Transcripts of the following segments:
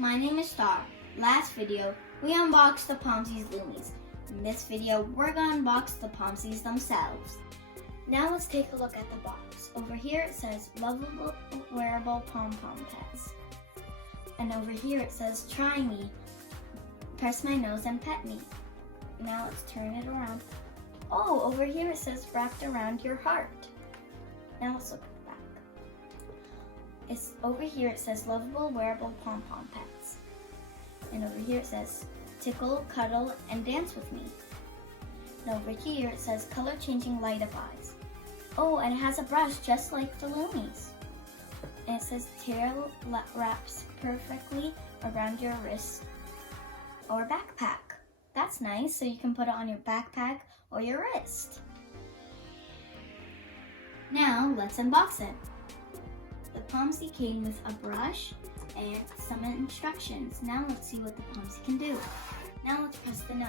my name is Star. Last video, we unboxed the Pomsies lumies. In this video, we're gonna unbox the Pomsies themselves. Now let's take a look at the box. Over here it says lovable wearable pom-pom pets. And over here it says try me, press my nose and pet me. Now let's turn it around. Oh, over here it says wrapped around your heart. Now let's look at the back. Over here it says lovable wearable pom-pom pets. And over here it says tickle, cuddle, and dance with me. And over here it says color changing light up eyes. Oh, and it has a brush just like the lumies. And it says tail wraps perfectly around your wrist or backpack. That's nice, so you can put it on your backpack or your wrist. Now let's unbox it. The Pomsie came with a brush and some instructions. Now let's see what the Pomsie can do. Now let's press the nose.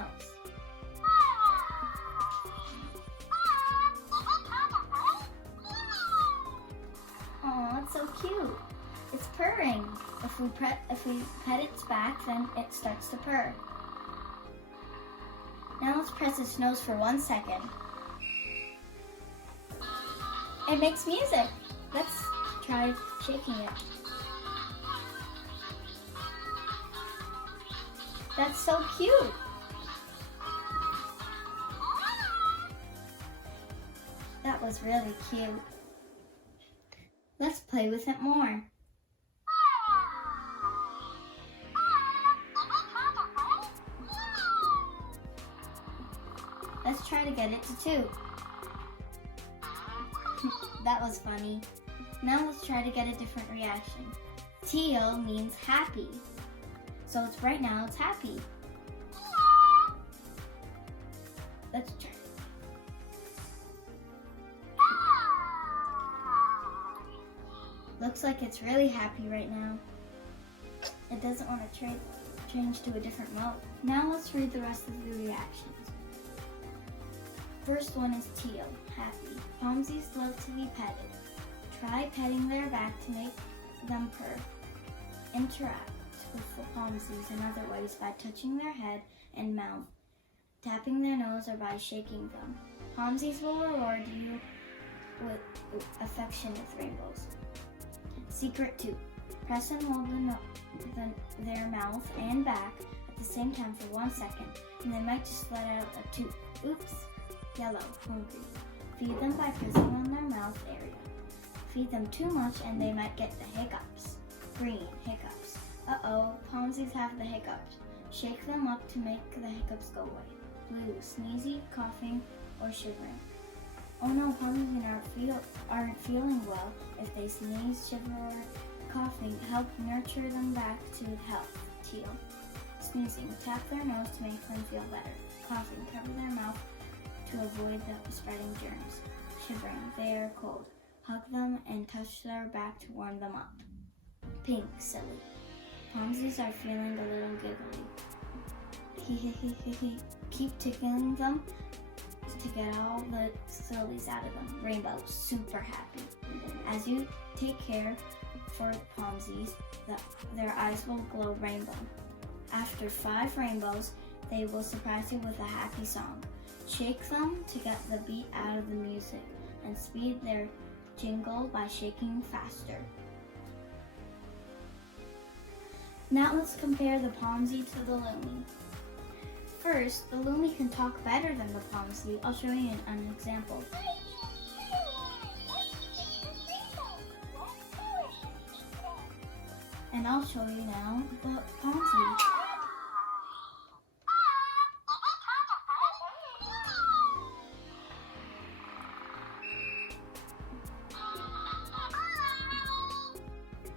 Oh, it's so cute. It's purring. If we pet its back, then it starts to purr. Now let's press its nose for 1 second. It makes music. Let's try shaking it. That's so cute. That was really cute. Let's play with it more. Let's try to get it to 2. That was funny. Now let's try to get a different reaction. Teal means happy. So it's right now it's happy. Let's try. Looks like it's really happy right now. It doesn't want to change to a different mode. Now let's read the rest of the reactions. First one is teal, happy. Pomsies love to be petted. Try petting their back to make them purr. Interact with the Pomsies in other ways by touching their head and mouth, tapping their nose, or by shaking them. Pomsies will reward you with affection with rainbows. Secret 2. Press and hold their mouth and back at the same time for 1 second, and they might just let out a toot. Oops. Yellow, hungry. Feed them by pressing on their mouth area. Feed them too much and they might get the hiccups. Green, hiccups. Uh-oh, Pomsies have the hiccups. Shake them up to make the hiccups go away. Blue, sneezy, coughing, or shivering. Oh no, Pomsies aren't feeling well. If they sneeze, shiver, or coughing, help nurture them back to health. Teal. Sneezing, tap their nose to make them feel better. Coughing, cover their mouth to avoid the spreading germs. Shivering, they are cold. Hug them and touch their back to warm them up. Pink, silly. Pomsies are feeling a little giggly. Keep tickling them to get all the sillies out of them. Rainbow, super happy. As you take care for Pomsies, their eyes will glow rainbow. After 5 rainbows, they will surprise you with a happy song. Shake them to get the beat out of the music and speed their jingle by shaking faster. Now let's compare the Pomsie to the Lumie. First, the Lumie can talk better than the Pomsie. I'll show you an example. And I'll show you now the Pomsie.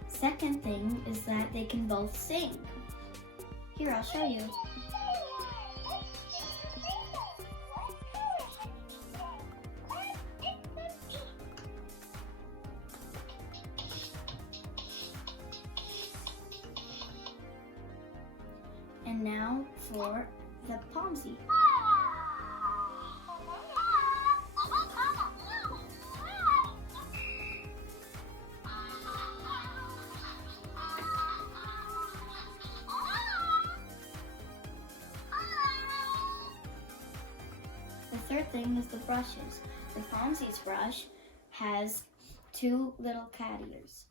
Second thing is that they can both sing. Here, I'll show you. And now for the Pomsie. third thing is the brushes. The Pomsies brush has 2 little cat ears.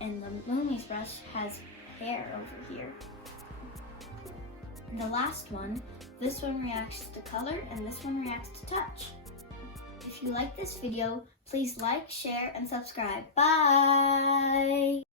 And the Lumies brush has hair over here. And the last one, this one reacts to color and this one reacts to touch. If you like this video, please like, share, and subscribe. Bye!